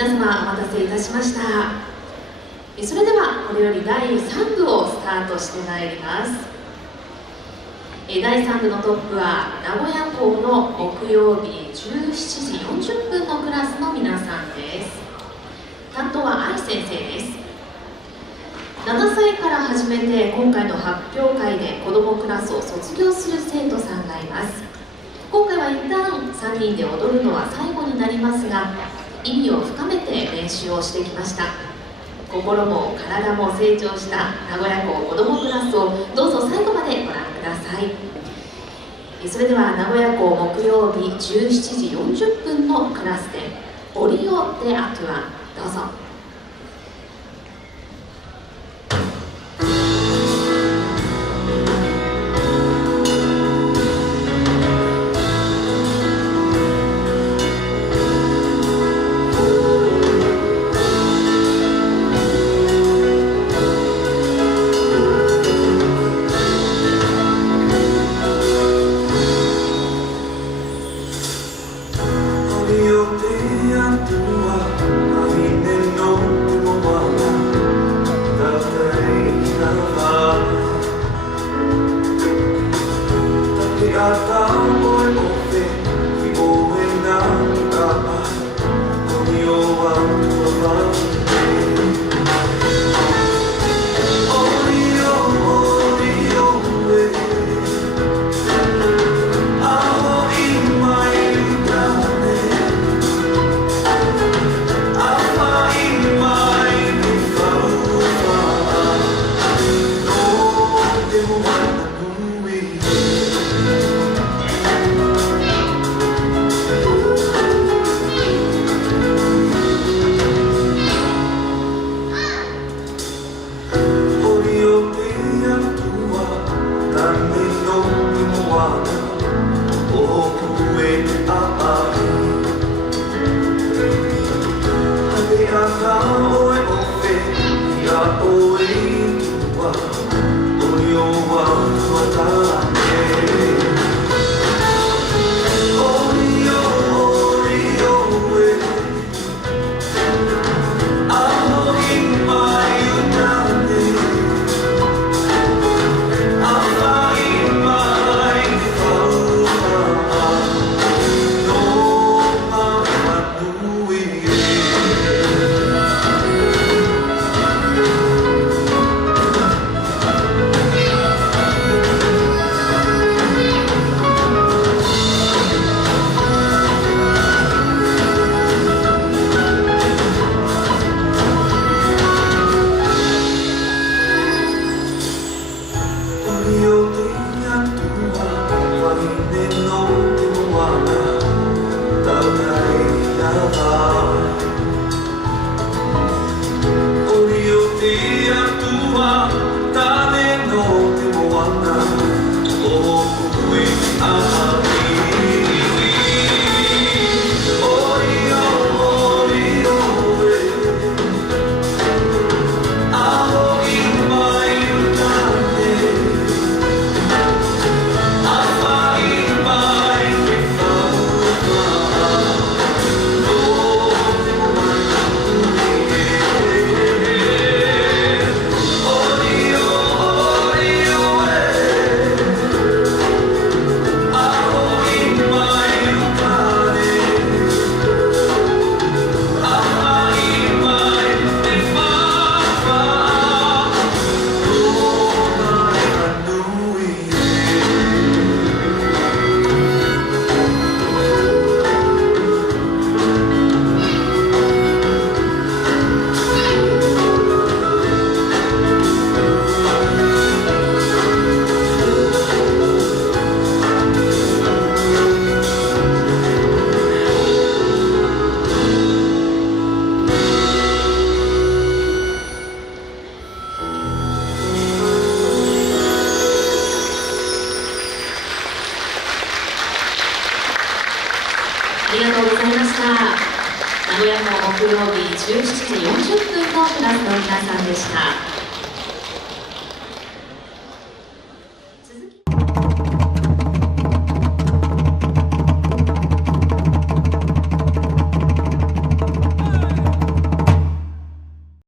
皆様お待たせいたしました。それではこれより第3部をスタートしてまいります。第3部のトップは名古屋校の木曜日17時40分のクラスの皆さんです。担当は愛先生です。7歳から始めて今回の発表会で子どもクラスを卒業する生徒さんがいます。今回は一旦3人で踊るのは最後になりますが、意味を深めて練習をしてきました。心も体も成長した名古屋校子どもクラスをどうぞ最後までご覧ください。それでは名古屋校木曜日17時40分のクラスでオリオテアトゥア、どうぞ。ありがとうございました。名古屋の木曜日17時40分のクラスの皆さんでした。続き